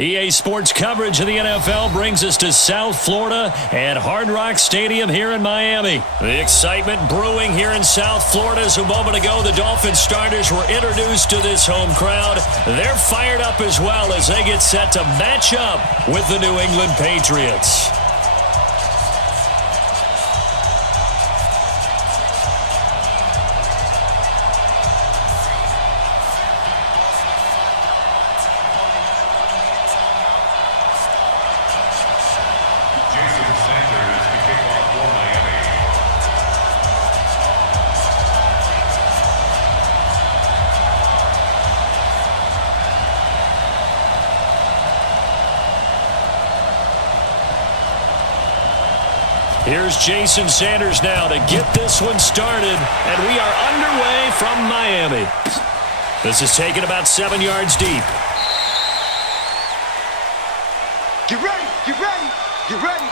EA Sports coverage of the NFL brings us to South Florida at Hard Rock Stadium here in Miami. The excitement brewing here in South Florida as a moment ago the Dolphins starters were introduced to this home crowd. They're fired up as well as they get set to match up with the New England Patriots. Here's Jason Sanders now to get this one started, and we are underway from Miami. This is taken about 7 yards deep. Get ready, get ready, get ready.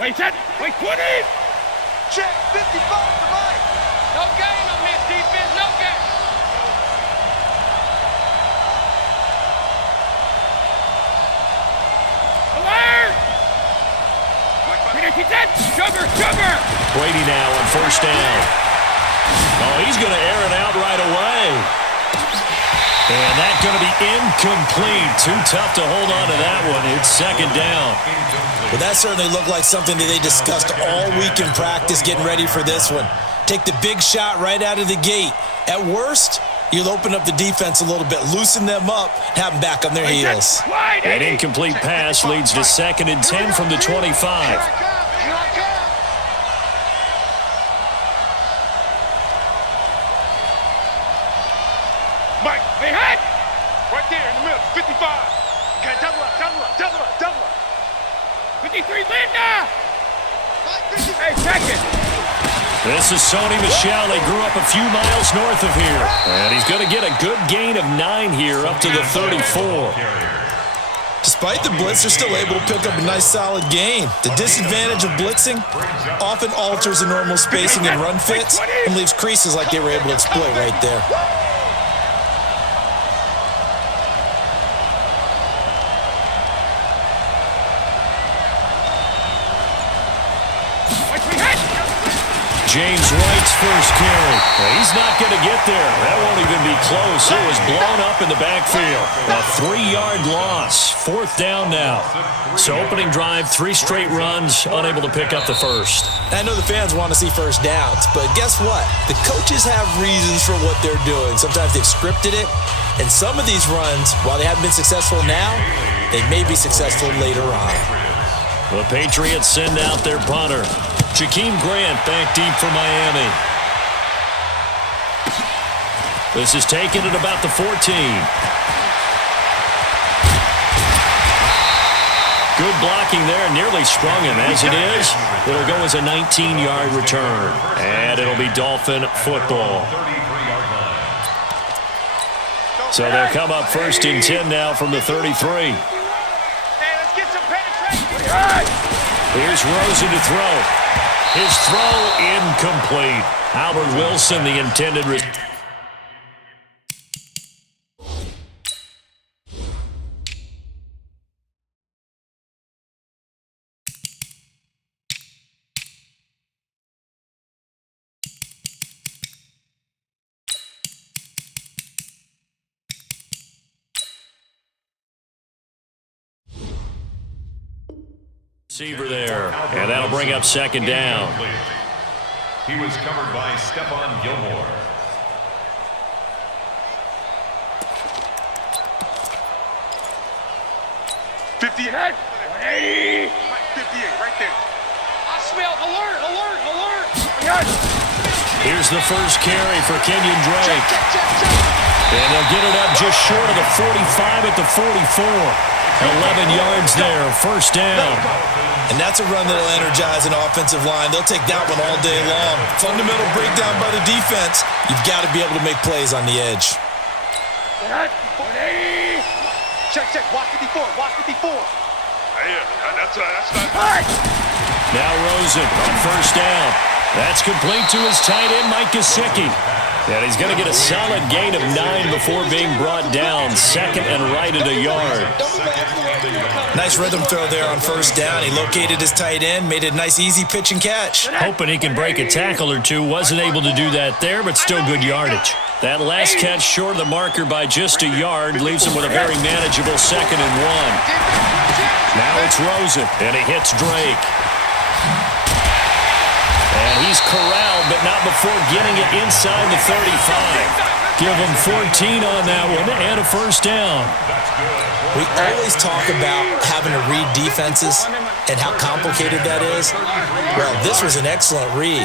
Wait, set, wait, 20! Check, 55 to Mike. No gain on this defense, no gain. Alert! Sugar! Brady now on first down. Oh, he's going to air it out right away. And that's going to be incomplete. Too tough to hold on to that one. It's second down. Well, that certainly looked like something that they discussed all week in practice getting ready for this one. Take the big shot right out of the gate. At worst, you'll open up the defense a little bit, loosen them up, have them back on their heels. An incomplete pass leads to 2nd and 10 from the 25. Mike, hey, hot! Right there in the middle, 55. Okay, double up. 53, Linda! Hey, second. This is Sony Michel. He grew up a few miles north of here. And he's going to get a good gain of 9 here up to the 34. Despite the blitz, they're still able to pick up a nice solid gain. The disadvantage of blitzing often alters the normal spacing and run fits and leaves creases like they were able to exploit right there. James White's first carry. He's not going to get there. That won't even be close. It was blown up in the backfield. A 3-yard loss. 4th down now. So opening drive, 3 straight runs, unable to pick up the first. I know the fans want to see first downs, but guess what? The coaches have reasons for what they're doing. Sometimes they've scripted it, and some of these runs, while they haven't been successful now, they may be successful later on. The Patriots send out their punter. Jakeem Grant back deep for Miami. This is taken at about the 14. Good blocking there, nearly sprung him. As it is, it'll go as a 19-yard return. And it'll be Dolphin football. So they'll come up 1st and 10 now from the 33. Hey, let's get some penetration. Here's Rosen to throw. His throw incomplete. Albert Wilson, the intended receiver there, and that'll bring up 2nd down. He was covered by Stephon Gilmore. Fifty-eight, 58, right there. I smell alert. Here's the first carry for Kenyon Drake. And they'll get it up just short of the 45 at the 44. 11 yards there, 1st down. And that's a run that'll energize an offensive line. They'll take that one all day long. Fundamental breakdown by the defense. You've got to be able to make plays on the edge. Check, watch 54. Yeah, that's not. Now Rosen on first down. That's complete to his tight end, Mike Gesicki. And he's going to get a solid gain of 9 before being brought down. Second and right at a yard. Nice rhythm throw there on first down. He located his tight end, made it a nice easy pitch and catch. Hoping he can break a tackle or two. Wasn't able to do that there, but still good yardage. That last catch short of the marker by just a yard leaves him with a very manageable 2nd and 1. Now it's Rosen, and he hits Drake. And he's corralled, but not before getting it inside the 35. Give him 14 on that one and a first down. We always talk about having to read defenses and how complicated that is. Well, this was an excellent read.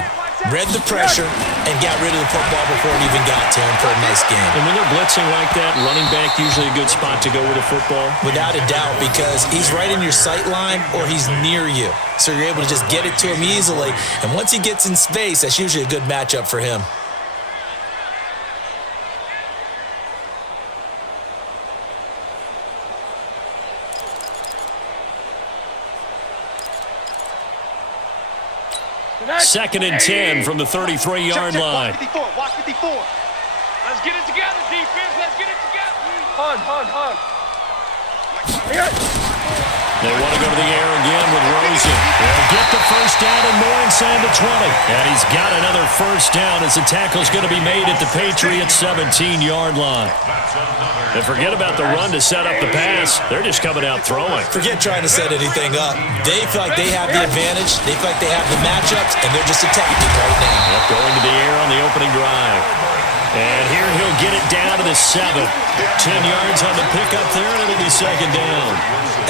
Read the pressure and got rid of the football before it even got to him for a nice game. And when they're blitzing like that, running back usually a good spot to go with a football. Without a doubt, because he's right in your sight line or he's near you. So you're able to just get it to him easily. And once he gets in space, that's usually a good matchup for him. Second and 10 from the 33-yard line. Watch 54. Let's get it together, defense. Let's get it together. Hug. They want to go to the air again with Rosen. They'll get the first down and more inside the 20. And he's got another first down as the tackle's going to be made at the Patriots' 17-yard line. And forget about the run to set up the pass. They're just coming out throwing. Forget trying to set anything up. They feel like they have the advantage. They feel like they have the matchups, and they're just attacking right now. Yep, going to the air on the opening drive. And here he'll get it down to the 7. 10 yards on the pickup there, and it'll be second down.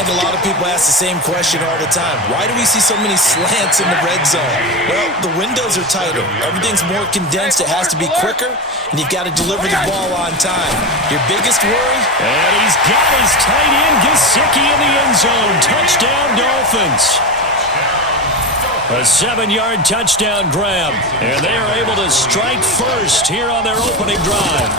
And a lot of people ask the same question all the time. Why do we see so many slants in the red zone? Well, the windows are tighter. Everything's more condensed. It has to be quicker, and you've got to deliver the ball on time. Your biggest worry? And he's got his tight end, Gesicki, in the end zone. Touchdown, Dolphins. A 7-yard touchdown grab. And they are able to strike first here on their opening drive.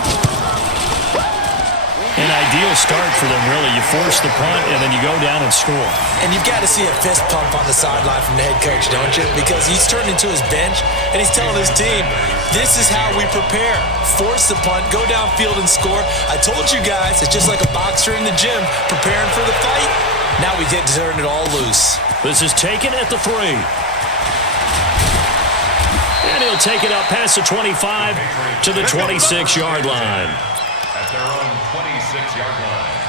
An ideal start for them, really. You force the punt, and then you go down and score. And you've got to see a fist pump on the sideline from the head coach, don't you? Because he's turned into his bench, and he's telling his team, this is how we prepare. Force the punt, go downfield and score. I told you guys, it's just like a boxer in the gym preparing for the fight. Now we get to turn it all loose. This is taken at the 3. And he'll take it up past the 25 to the 26-yard line. At their own 26-yard line.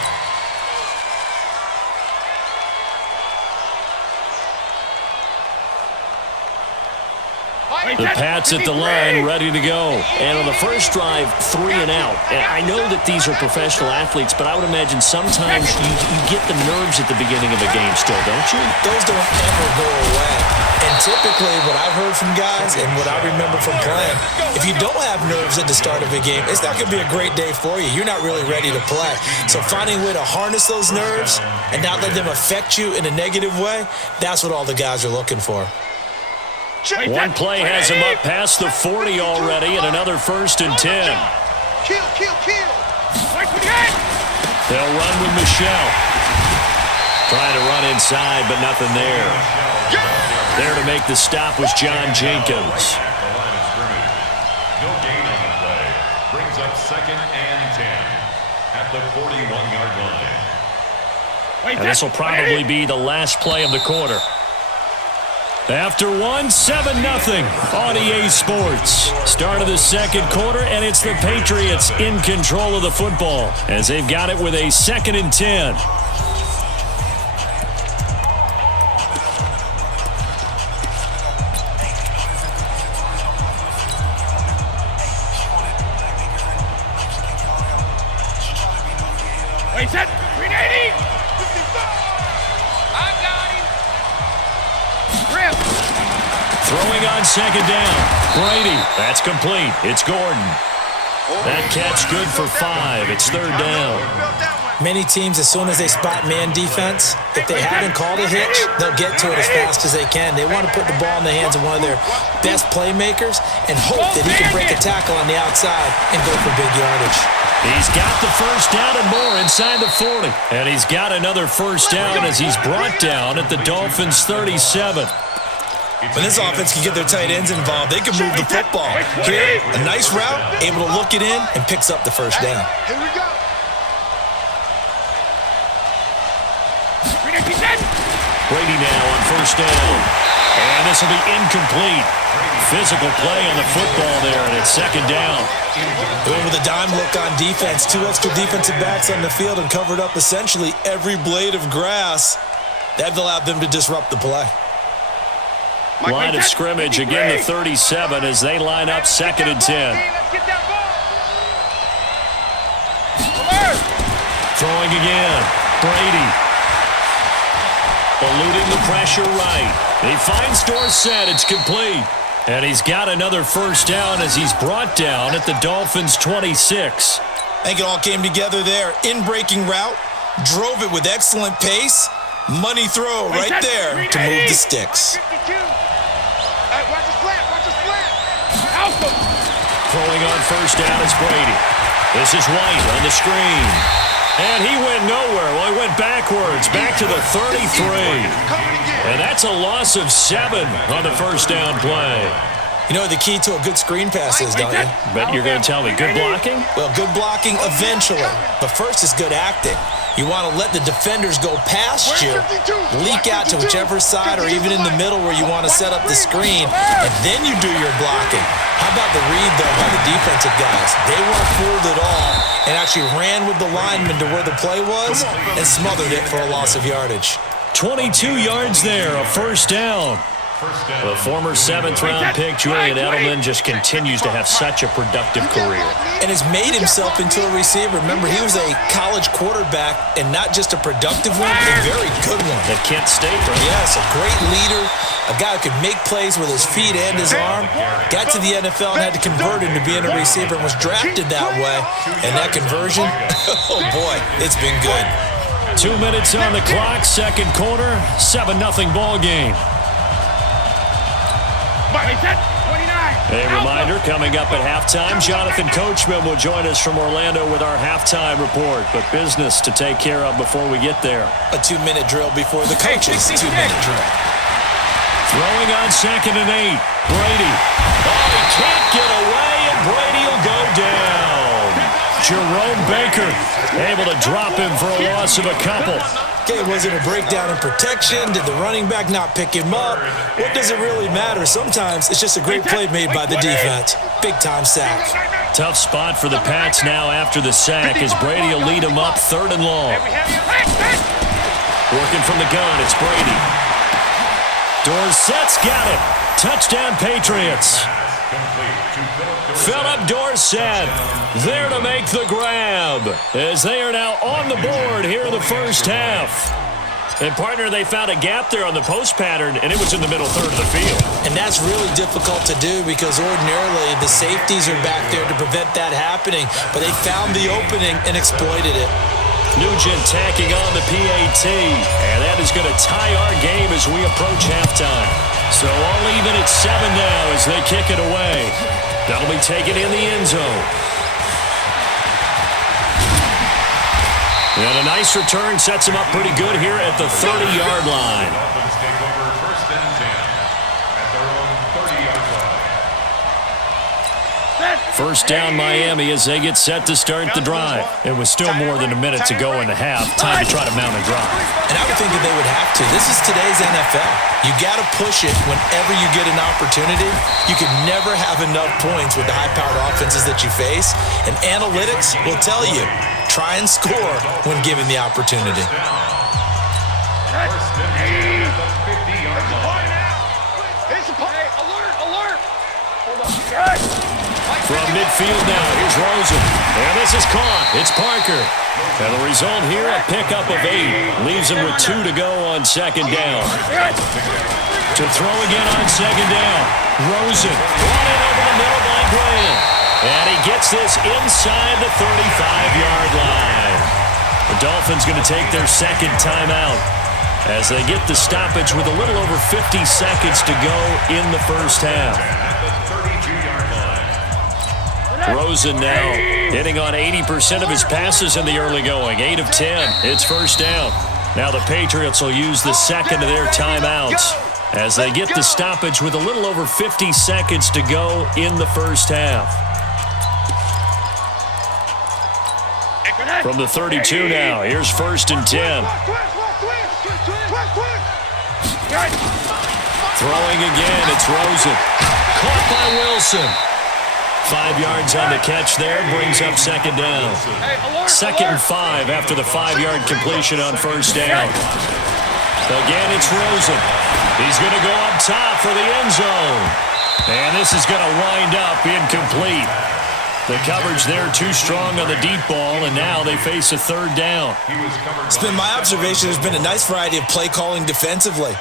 The Pats at the line, ready to go. And on the first drive, 3 and out. And I know that these are professional athletes, but I would imagine sometimes you get the nerves at the beginning of a game still, don't you? Those don't ever go away. And typically what I've heard from guys and what I remember from playing, if you don't have nerves at the start of a game, it's not going to be a great day for you. You're not really ready to play. So finding a way to harness those nerves and not let them affect you in a negative way, that's what all the guys are looking for. One play has him up past the 40 already, and another first and 10. Kill. They'll run with Michelle. Trying to run inside, but nothing there. There to make the stop was John Jenkins. At the line of scrimmage. No gain on the play. Brings up 2nd and 10 at the 41-yard line. And this will probably be the last play of the quarter. After 1, 7-0 on EA Sports. Start of the second quarter, and it's the Patriots in control of the football as they've got it with a 2nd and 10. Wait, set. 380. I got him. Rip. Throwing on second down. Brady. That's complete. It's Gordon. That catch good for 5. It's 3rd down. Many teams, as soon as they spot man defense, if they haven't called a hitch, they'll get to it as fast as they can. They want to put the ball in the hands of one of their best playmakers and hope that he can break a tackle on the outside and go for big yardage. He's got the first down and more inside the 40. And he's got another first down as he's brought down at the Dolphins' 37. When this offense can get their tight ends involved, they can move the football. Here, a nice route, able to look it in, and picks up the first down. Here we go. Brady now on first down. And this will be incomplete. Physical play on the football there, and it's second down. Going with a dime look on defense. 2 extra defensive backs on the field and covered up essentially every blade of grass. That allowed them to disrupt the play. Line of scrimmage, again the 37 as they line up second and 10. Throwing again. Brady. Eluding the pressure right. He finds Dorsett. It's complete. And he's got another first down as he's brought down at the Dolphins' 26. I think it all came together there. In-breaking route. Drove it with excellent pace. Money throw right there to move the sticks. Watch the slant. Watch the slant. Throwing on first down is Brady. This is White on the screen. And he went nowhere. Well, he went backwards, back to the 33. And that's a loss of 7 on the first down play. You know what the key to a good screen pass is, don't you? Bet you're going to tell me good blocking? Well, good blocking eventually. But first is good acting. You want to let the defenders go past you, leak out to whichever side or even in the middle where you want to set up the screen, and then you do your blocking. How about the read, though, by the defensive guys? They weren't fooled at all and actually ran with the lineman to where the play was and smothered it for a loss of yardage. 22 yards there, a first down. The former 7th-round pick, Julian Edelman, just continues to have such a productive career. And has made himself into a receiver. Remember, he was a college quarterback, and not just a productive one, a very good one. At Kent State, right? Yes, a great leader, a guy who could make plays with his feet and his arm. Got to the NFL and had to convert into being a receiver and was drafted that way. And that conversion, oh boy, it's been good. 2 minutes on the clock, second quarter, 7-0 ball game. A reminder, coming up at halftime, Jonathan Coachman will join us from Orlando with our halftime report, but business to take care of before we get there. A 2-minute drill before the coach's 2-minute drill. Throwing on second and 8, Brady. Oh, he can't get away, and Brady will go down. Jerome Baker able to drop him for a loss of a couple. Okay, was it a breakdown in protection? Did the running back not pick him up? What does it really matter? Sometimes it's just a great play made by the defense. Big-time sack. Tough spot for the Pats now after the sack as Brady will lead him up 3rd and long. Working from the gun, it's Brady. Dorsett's got it. Touchdown, Patriots. Philip Dorsett there to make the grab as they are now on the board here in the first half. And, partner, they found a gap there on the post pattern, and it was in the middle third of the field. And that's really difficult to do because ordinarily the safeties are back there to prevent that happening. But they found the opening and exploited it. Nugent tacking on the PAT, and that is going to tie our game as we approach halftime. So all even at 7 now as they kick it away. That'll be taken in the end zone. And a nice return sets him up pretty good here at the 30-yard line. Dolphins take over 1st and 10 at their own 30-yard line. First down Miami as they get set to start the drive. It was still more than a minute to go in the half. Time to try to mount a drive. And I would think that they would have to. This is today's NFL. You got to push it whenever you get an opportunity. You can never have enough points with the high-powered offenses that you face. And analytics will tell you, try and score when given the opportunity. First and 10 at the 50-yard line. Alert! Hold on. From midfield now, here's Rosen. And this is caught. It's Parker. And the result here, a pickup of 8. Leaves him with 2 to go on second down. To throw again on second down. Rosen running over the middle by Graham. And he gets this inside the 35-yard line. The Dolphins going to take their second timeout as they get the stoppage with a little over 50 seconds to go in the first half. Rosen now hitting on 80% of his passes in the early going. 8 of 10. It's first down. Now the Patriots will use the second of their timeouts. as they get the stoppage with a little over 50 seconds to go in the first half. From the 32 now, here's 1st and 10. Throwing again, it's Rosen. Caught by Wilson. 5 yards on the catch there, brings up 2nd down. 2nd and 5 after the 5-yard completion on 1st down. Again, it's Rosen. He's going to go up top for the end zone. And this is going to wind up incomplete. The coverage there too strong on the deep ball, and now they face a 3rd down. It's been my observation there's been a nice variety of play calling defensively.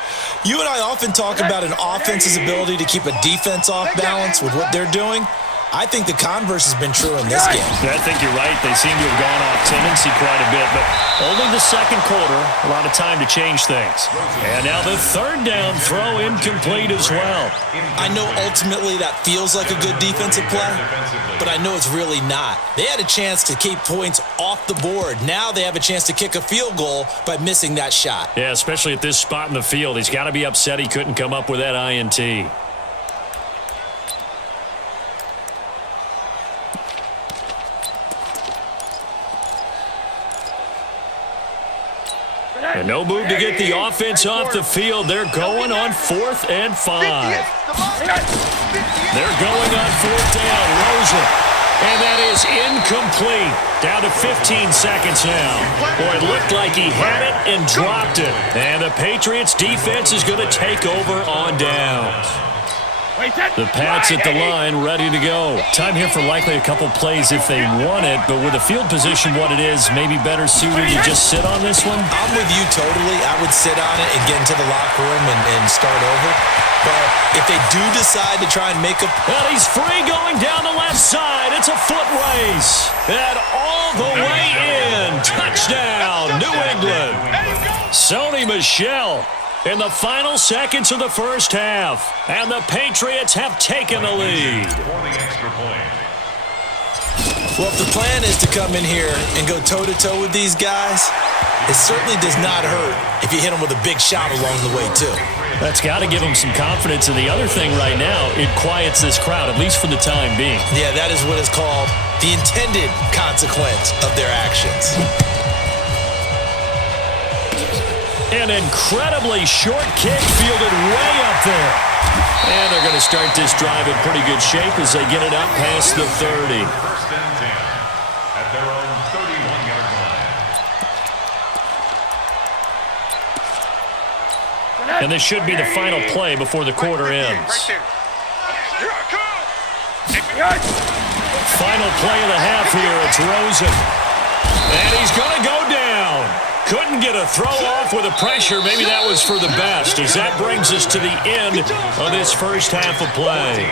You and I often talk about an offense's ability to keep a defense off balance with what they're doing. I think the converse has been true in this game. I think you're right. They seem to have gone off tendency quite a bit, but only the 2nd quarter, a lot of time to change things. And now the 3rd down throw incomplete as well. I know ultimately that feels like a good defensive play, but I know it's really not. They had a chance to keep points off the board. Now they have a chance to kick a field goal by missing that shot. Yeah, especially at this spot in the field. He's got to be upset he couldn't come up with that INT. And no move to get the offense off the field. They're going on 4th and 5. They're going on 4th down. Rosen. And that is incomplete. Down to 15 seconds now. Boy, it looked like he had it and dropped it. And the Patriots defense is going to take over on downs. The Pats at the line, ready to go. Time here for likely a couple plays if they want it, but with the field position what it is, maybe better suited to just sit on this one? I'm with you totally. I would sit on it and get into the locker room and start over. But if they do decide to try and make a... Well, he's free going down the left side. It's a foot race. And all the way in. Touchdown, New England. Sony Michel in the final seconds of the first half. And the Patriots have taken the lead. Well, if the plan is to come in here and go toe-to-toe with these guys, it certainly does not hurt if you hit them with a big shot along the way, too. That's got to give them some confidence. And the other thing right now, it quiets this crowd, at least for the time being. Yeah, that is what is called the intended consequence of their actions. An incredibly short kick fielded way up there. And they're going to start this drive in pretty good shape as they get it up past the 30. 1st and 10 at their own 31-yard line. And this should be the final play before the quarter ends. Final play of the half here. It's Rosen. And he's going to go down. Couldn't get a throw off with the pressure. Maybe that was for the best, as that brings us to the end of this first half of play.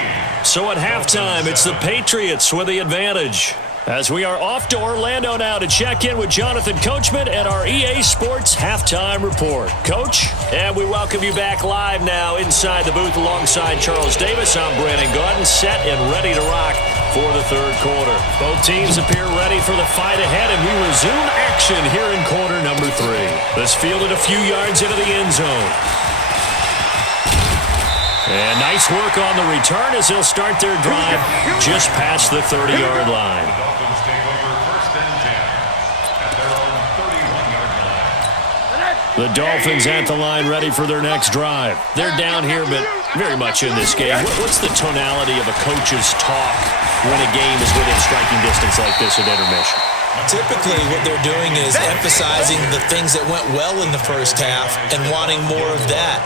So at halftime, it's the Patriots with the advantage. As we are off to Orlando now to check in with Jonathan Coachman at our EA Sports Halftime Report. Coach, and we welcome you back live now inside the booth alongside Charles Davis. I'm Brandon Gordon, set and ready to rock for the 3rd quarter. Both teams appear ready for the fight ahead, and we resume action here in quarter number 3. This fielded a few yards into the end zone. And nice work on the return as they'll start their drive just past the 30-yard line. The Dolphins take over 1st and 10 at their own 31-yard line. The Dolphins at the line ready for their next drive. They're down here, but very much in this game. What's the tonality of a coach's talk when a game is within striking distance like this at intermission? Typically, what they're doing is emphasizing the things that went well in the first half and wanting more of that.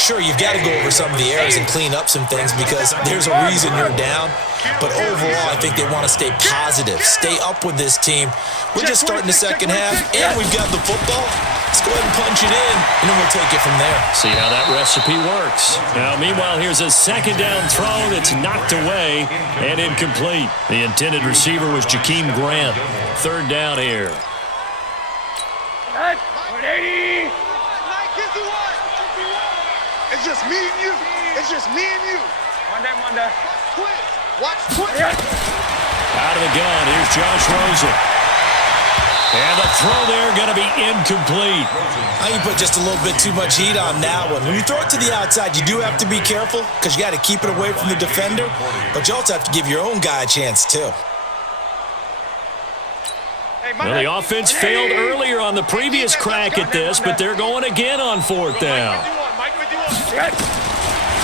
Sure, you've got to go over some of the errors and clean up some things because there's a reason you're down. But overall, I think they want to stay positive, stay up with this team. We're just starting the second half, and we've got the football. Let's go ahead and punch it in, and then we'll take it from there. See how that recipe works. Now, meanwhile, here's a 2nd down throw that's knocked away and incomplete. The intended receiver was Jakeem Grant. 3rd down here. It's just me and you. It's just me and you. One day. Watch twist. Out of the gun, here's Josh Rosen. And the throw there going to be incomplete. I think you put just a little bit too much heat on that one. When you throw it to the outside, you do have to be careful because you got to keep it away from the defender, but you also have to give your own guy a chance too. Well, the offense failed earlier on the previous crack at this, but they're going again on fourth down.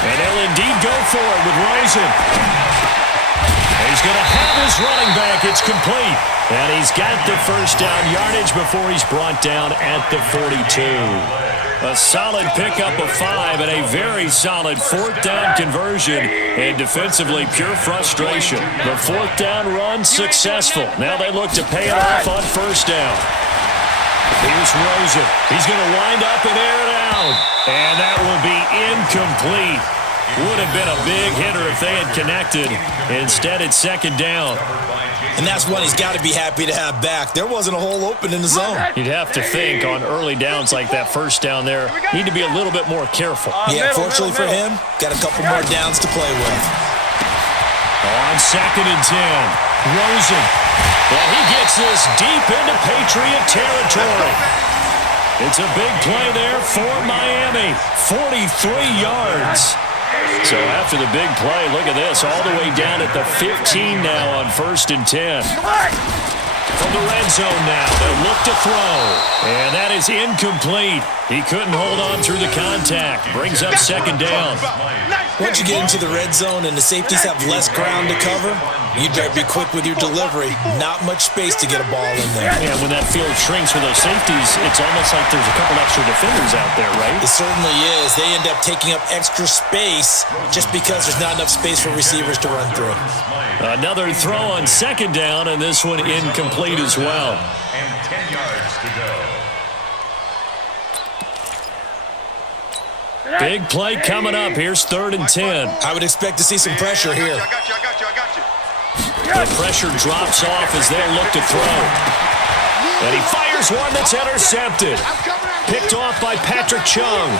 And they'll indeed go for it with Rosen. And he's going to have his running back. It's complete. And he's got the first down yardage before he's brought down at the 42. A solid pickup of 5 and a very solid fourth down conversion. And defensively, pure frustration. The fourth down run successful. Now they look to pay it off on first down. Here's Rosen. He's going to wind up and air it out. And that will be incomplete. Would have been a big hitter if they had connected. Instead, it's second down. And that's one he's got to be happy to have back. There wasn't a hole open in the zone. You'd have to think on early downs like that first down there, need to be a little bit more careful. Yeah, fortunately for him, got a couple more downs to play with. On second and 10, Rosen. Well, he gets this deep into Patriot territory. It's a big play there for Miami. 43 yards. So after the big play, look at this, all the way down at the 15 now on first and 10. From the red zone now, they'll look to throw. And that is incomplete. He couldn't hold on through the contact. Brings up second down. Once you get into the red zone and the safeties have less ground to cover, you better be quick with your delivery. Not much space to get a ball in there. Yeah, when that field shrinks with those safeties, it's almost like there's a couple extra defenders out there, right? It certainly is. They end up taking up extra space just because there's not enough space for receivers to run through. Another throw on second down, and this one incomplete as well. And 10 yards to go. Big play coming up. Here's third and 10. I would expect to see some pressure here. I got you. The pressure drops off as they look to throw. And he fires one that's intercepted. Picked off by Patrick Chung.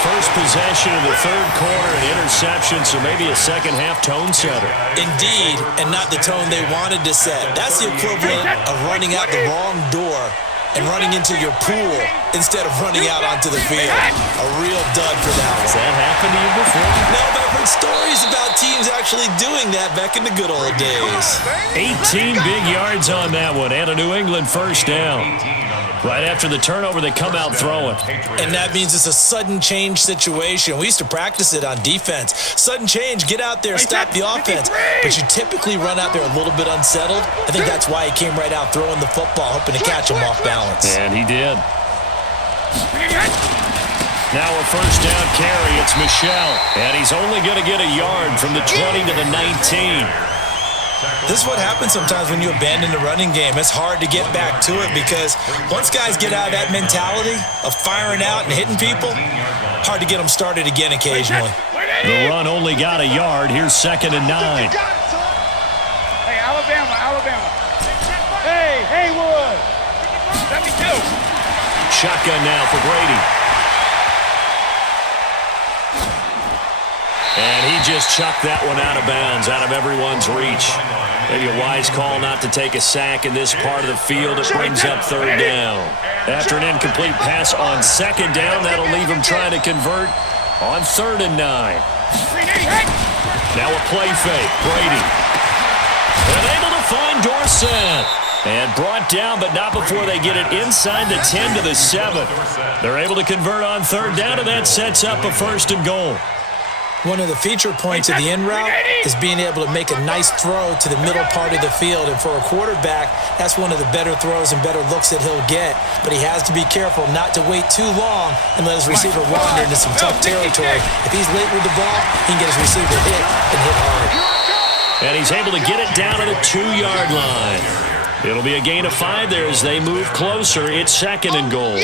First possession of the third quarter, an interception, so maybe a second-half tone setter. Indeed, and not the tone they wanted to set. That's the equivalent of running out the wrong door and running into your pool instead of running out onto the field. A real dud for that one. Has that happened to you before? No, but I've heard stories about teams actually doing that back in the good old days. 18 big yards on that one, and a New England first down. Right after the turnover, they come out throwing. And that means it's a sudden change situation. We used to practice it on defense. Sudden change, get out there, stop the offense. But you typically run out there a little bit unsettled. I think that's why he came right out throwing the football, hoping to catch him off balance. And he did. Now a first down carry, it's Michel. And he's only going to get a yard from the 20 to the 19. This is what happens sometimes when you abandon the running game. It's hard to get back to it because once guys get out of that mentality of firing out and hitting people, hard to get them started again occasionally. The run only got a yard. Here's second and 9. Hey, Alabama. Hey, Haywood. Let me go. Shotgun now for Brady. And he just chucked that one out of bounds, out of everyone's reach. Maybe a wise call not to take a sack in this part of the field. It brings up third down. After an incomplete pass on second down, that'll leave him trying to convert on third and 9. Now a play fake. Brady. And able to find Dorsett. And brought down, but not before they get it inside the 10 to the 7. They're able to convert on third down, and that sets up a first and goal. One of the feature points of the in route is being able to make a nice throw to the middle part of the field. And for a quarterback, that's one of the better throws and better looks that he'll get. But he has to be careful not to wait too long and let his receiver wander into some tough territory. If he's late with the ball, he can get his receiver hit and hit hard. And he's able to get it down to the 2-yard line. It'll be a gain of 5 there as they move closer. It's second and goal.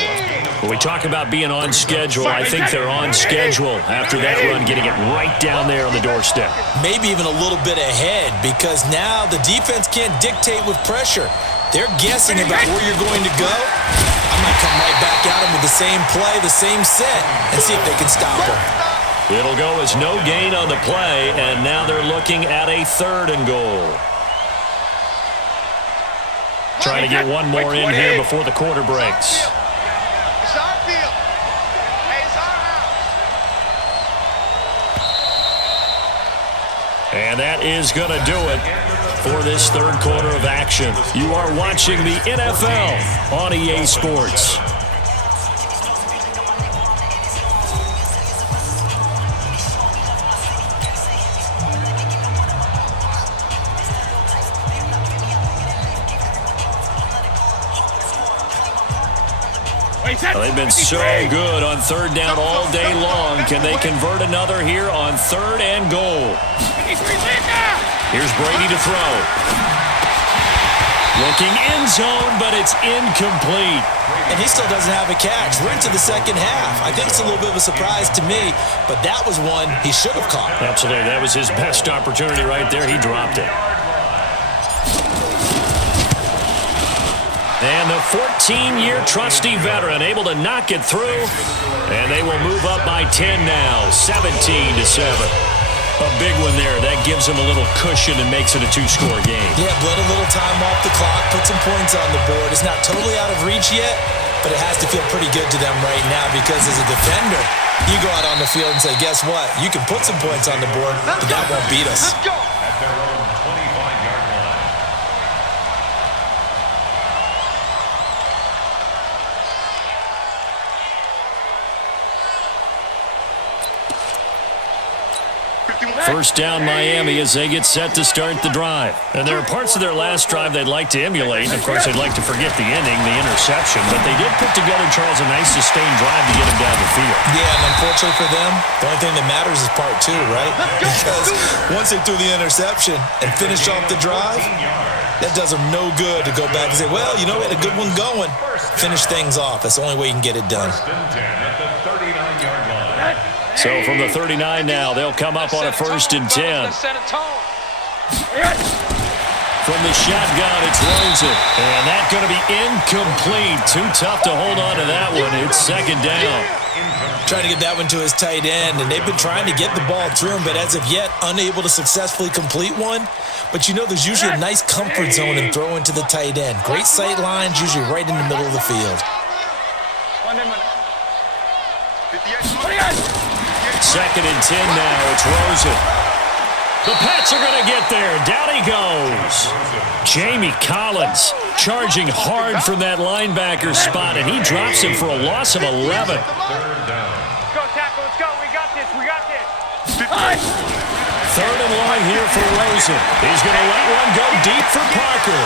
When we talk about being on schedule, I think they're on schedule after that run, getting it right down there on the doorstep. Maybe even a little bit ahead because now the defense can't dictate with pressure. They're guessing about where you're going to go. I'm going to come right back at them with the same play, the same set, and see if they can stop them. It'll go as no gain on the play, and now they're looking at a 3rd and goal. Trying to get one more in here before the quarter breaks. It's our field. Hey, it's our house. And that is going to do it for this 3rd quarter of action. You are watching the NFL on EA Sports. Well, they've been so good on 3rd down all day long. Can they convert another here on 3rd and goal? Here's Brady to throw. Looking end zone, but it's incomplete. And he still doesn't have a catch. We're into the second half. I think it's a little bit of a surprise to me, but that was one he should have caught. Absolutely. That was his best opportunity right there. He dropped it. And the 14-year trusty veteran able to knock it through. And they will move up by 10 now, 17-7. A big one there. That gives them a little cushion and makes it a 2-score game. Yeah, bled a little time off the clock, put some points on the board. It's not totally out of reach yet, but it has to feel pretty good to them right now because as a defender, you go out on the field and say, guess what? You can put some points on the board, but that won't beat us. Let's go. At their own 25-yard line. First down Miami as they get set to start the drive. And there are parts of their last drive they'd like to emulate. Of course, they'd like to forget the ending, the interception. But they did put together, Charles, a nice sustained drive to get him down the field. Yeah, and unfortunately for them, the only thing that matters is part 2, right? Because once they threw the interception and finished off the drive, that does them no good to go back and say, well, you know, we had a good one going. Finish things off. That's the only way you can get it done. First and 10 at the 39-yard line. So from the 39 now, they'll come up on a 1st and 10. From the shotgun, it's Rosen. And that's going to be incomplete. Too tough to hold on to that one. It's 2nd down. Trying to get that one to his tight end, and they've been trying to get the ball to him, but as of yet, unable to successfully complete one. But you know there's usually a nice comfort zone in throwing to the tight end. Great sight lines, usually right in the middle of the field. 2nd and 10 now. It's Rosen. The Pats are going to get there. Down he goes. Jamie Collins charging hard from that linebacker spot, and he drops him for a loss of 11. 3rd down. Go, tackle. Let's go. We got this. We got this. 3rd and long here for Rosen. He's going to let one go deep for Parker.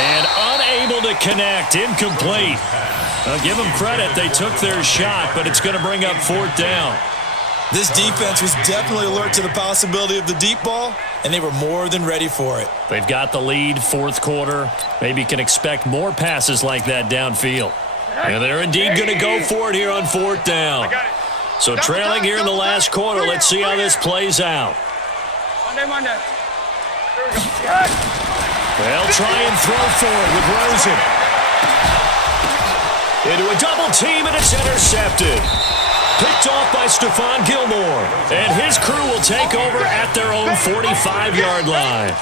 And unable to connect. Incomplete. I'll give them credit. They took their shot, but it's going to bring up 4th down. This defense was definitely alert to the possibility of the deep ball, and they were more than ready for it. They've got the lead, 4th quarter. Maybe can expect more passes like that downfield. And they're indeed going to go for it here on 4th down. So trailing here in the last quarter, let's see how this plays out. They'll try and throw for it with Rosen. Into a double team, and it's intercepted. Picked off by Stephon Gilmore. And his crew will take over at their own 45-yard line.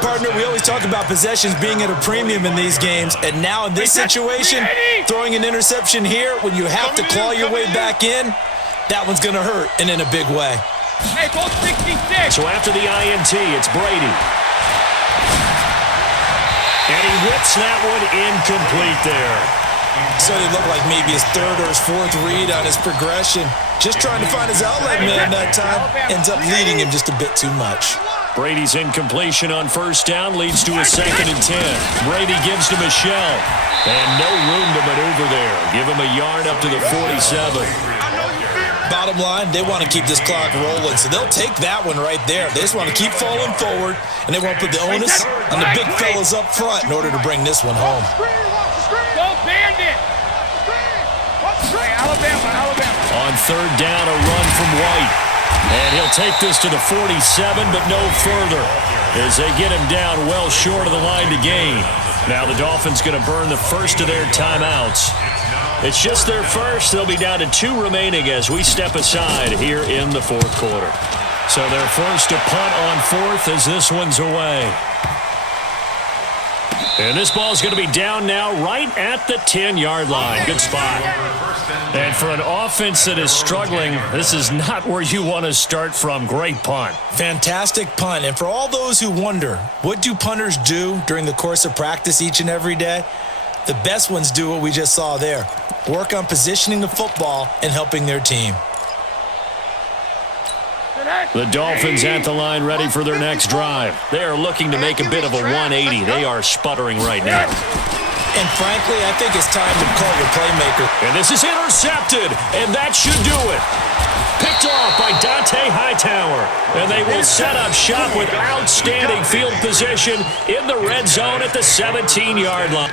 Partner, we always talk about possessions being at a premium in these games, and now in this situation, throwing an interception here when you have to claw your way back in, that one's going to hurt, and in a big way. Hey, both 66. So after the INT, it's Brady. And he whips that one incomplete there. So it looked like maybe his 3rd or his 4th read on his progression. Just trying to find his outlet man that time. Ends up leading him just a bit too much. Brady's incompletion on 1st down leads to a 2nd and 10. Brady gives to Michelle. And no room to maneuver there. Give him a yard up to the 47. Bottom line, they want to keep this clock rolling, so they'll take that one right there. They just want to keep falling forward, and they won't put the onus on the big fellas up front in order to bring this one home. Go Bandit. Hey, Alabama. On 3rd down, a run from White. And he'll take this to the 47, but no further, as they get him down well short of the line to gain. Now the Dolphins going to burn the first of their timeouts. It's just their first. They'll be down to 2 remaining as we step aside here in the fourth quarter. So they're forced to punt on fourth as this one's away. And this ball's going to be down now right at the 10-yard line. Good spot. And for an offense that is struggling, this is not where you want to start from. Great punt. Fantastic punt. And for all those who wonder, what do punters do during the course of practice each and every day? The best ones do what we just saw there. Work on positioning the football and helping their team. The Dolphins at the line ready for their next drive. They are looking to make a bit of a 180. They are sputtering right now. And frankly, I think it's time to call your playmaker. And this is intercepted, and that should do it. Picked off by Dante Hightower. And they will set up shop with outstanding field position in the red zone at the 17-yard line.